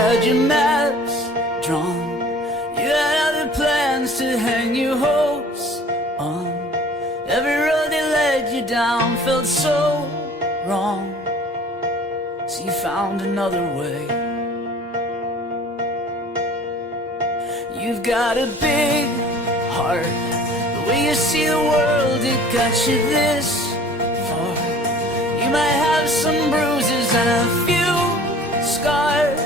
had your maps drawn, you had other plans to hang your hopes on. Every road that led you down felt so wrong, so you found another way. You've got a big heart, the way you see the world, it got you this far. You might have some bruises and a few scars,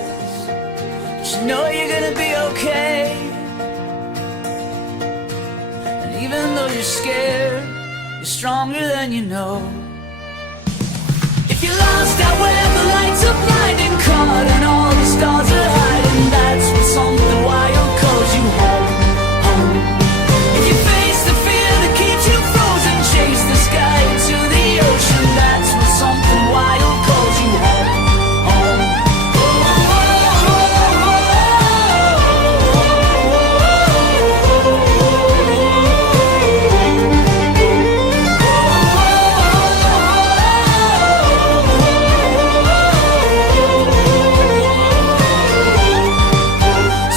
but you know you're gonna be okay. And even though you're scared, you're stronger than you know. If you're lost out where the lights are blinding, caught and all the stars are hiding, that's when something wild calls you home, home. If you face the fear that keeps you frozen, chase the sky into the ocean, that's when something wild calls you home, home.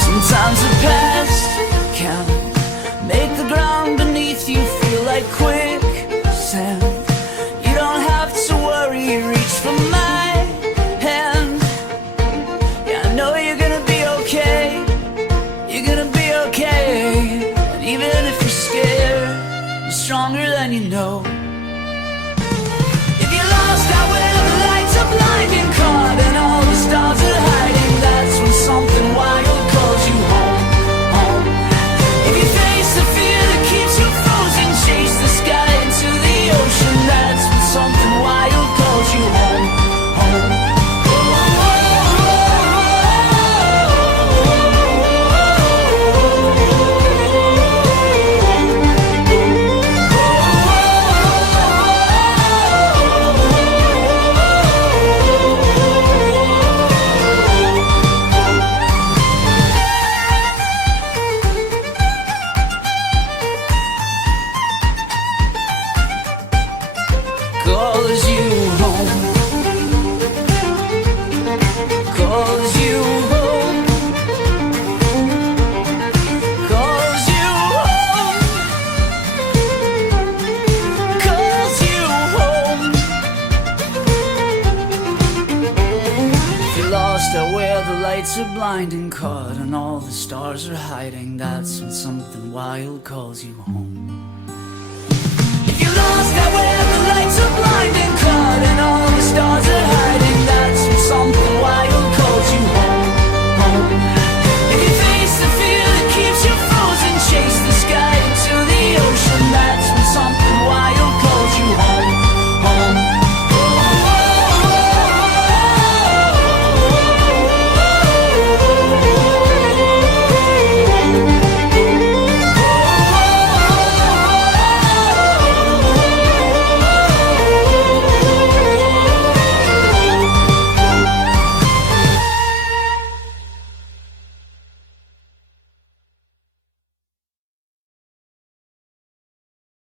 Sometimes the past can make the ground beneath you feel like quicksand. You don't have to worry, reach for my hand. Yeah, I know you're gonna be okay. You're gonna be okay. And even if you're scared, you're stronger than you know. If you're lost out where the lights are blinding, caught and all the stars are hiding, that's when something wild calls you home, home. If you face the fear that keeps you frozen, chase the sky into the ocean, that's when something wild calls you home, home. Calls you home, calls you home, calls you home, calls you home. If you're lost out where the lights are blinding, caught and all the stars are hiding, that's when something wild calls you home.